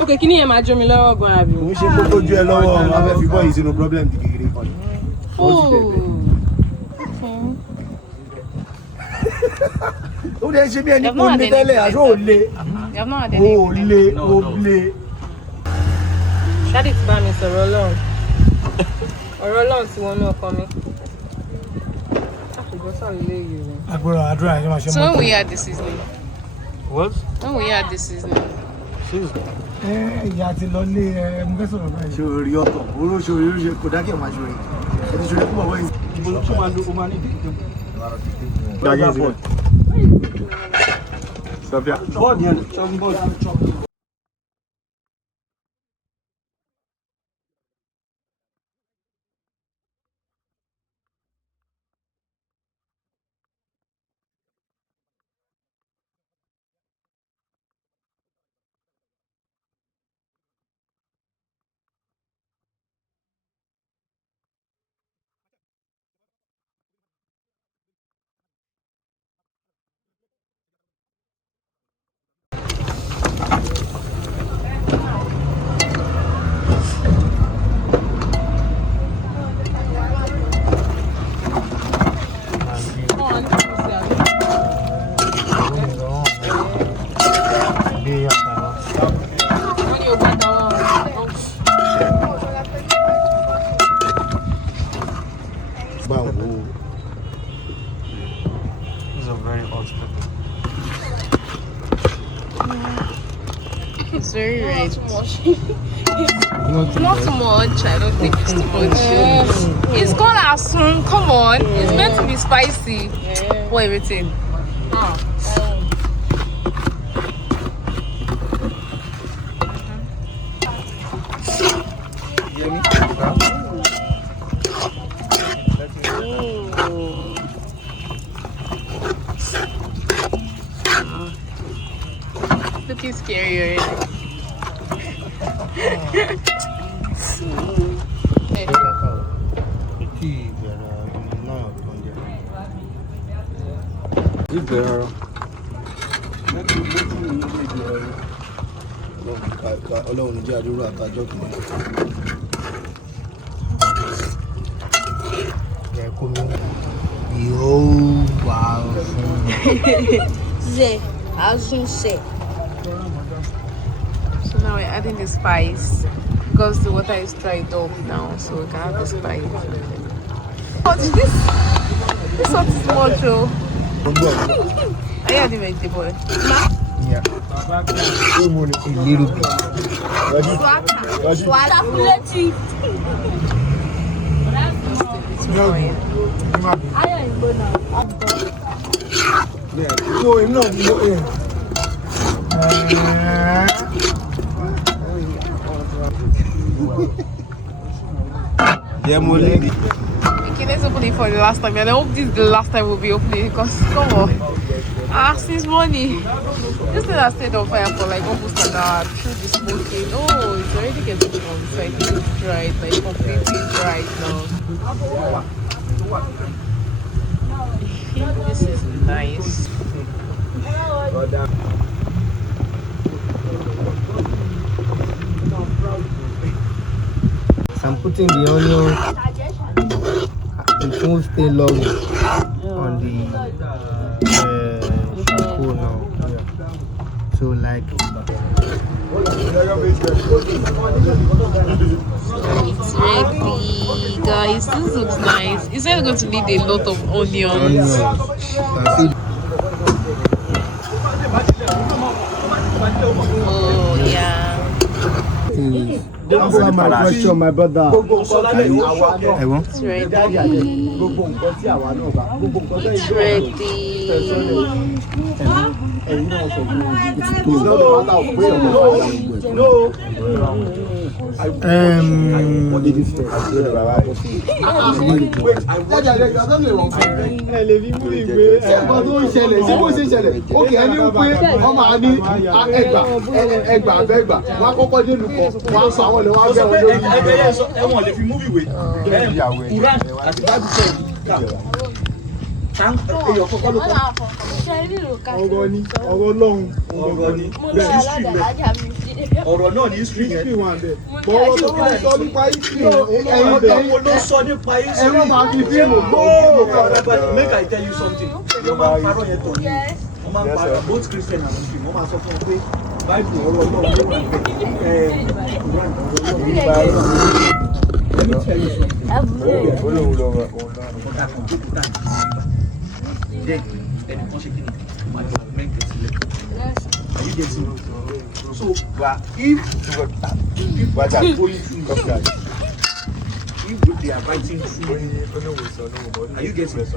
Okay, can you imagine me love going to be? We should go to a lower. I'm boy is no problem. Oh, there should be any one there as only. You have not had any. Only. Daddy to buy me some roll-on. Or roll-on to one more coming. So when we had this seasoning? What? When we had this seasoning? Yeah, it's lonely. I'm going to show you. We'll show you. Could I get my joy? It is It's very red. Not too much. I don't think it's too much. It's called Asuun. Come on. It's meant to be spicy. For everything. Looking scary already. Asuun say. So now we're adding the spice because the water is dried up now, so we can have the spice. Oh, this one is much, oh. Are you adding vegetable? Yeah. A little bit. Yeah, more lady. Okay, let's open it for the last time. And I hope this is the last time we'll be opening it because, come on. Since morning. This thing has stayed on fire for like almost an hour. Through the smoking. Oh, it's already getting warm. So I think it's dried, like completely dried now. I think this is nice. So I'm putting the onion. It won't stay long on the shampoo now. Yeah. So like It's ready, guys. This looks nice. It's not going to need a lot of onions. Oh yeah. Answer my question, my brother. I want. It's ready. It's ready. No. ọ̀rọ̀ náà ní history yẹn. Ọ̀rọ̀ tó máa sọ nípa history yẹn. Ẹ̀yin ló sọ nípa history. Ẹ̀rọ máa fi fíìmù gbọ́. Make I tell you something. Wọ́n máa ń parọ́ yẹn tọ̀ ní. Wọ́n máa ń parọ́ both Christian and Muslim. Wọ́n máa sọ fún ọ pé Bible ọ̀rọ̀ náà ló wà bẹ́ẹ̀. Quran ọ̀rọ̀ náà. Let me tell you something. Then ẹnìkan ṣe kí ni? Màá yọ mẹ́ǹkì sílẹ̀. Are you getting it? So, if people are going through that, if they are fighting through, are you getting it?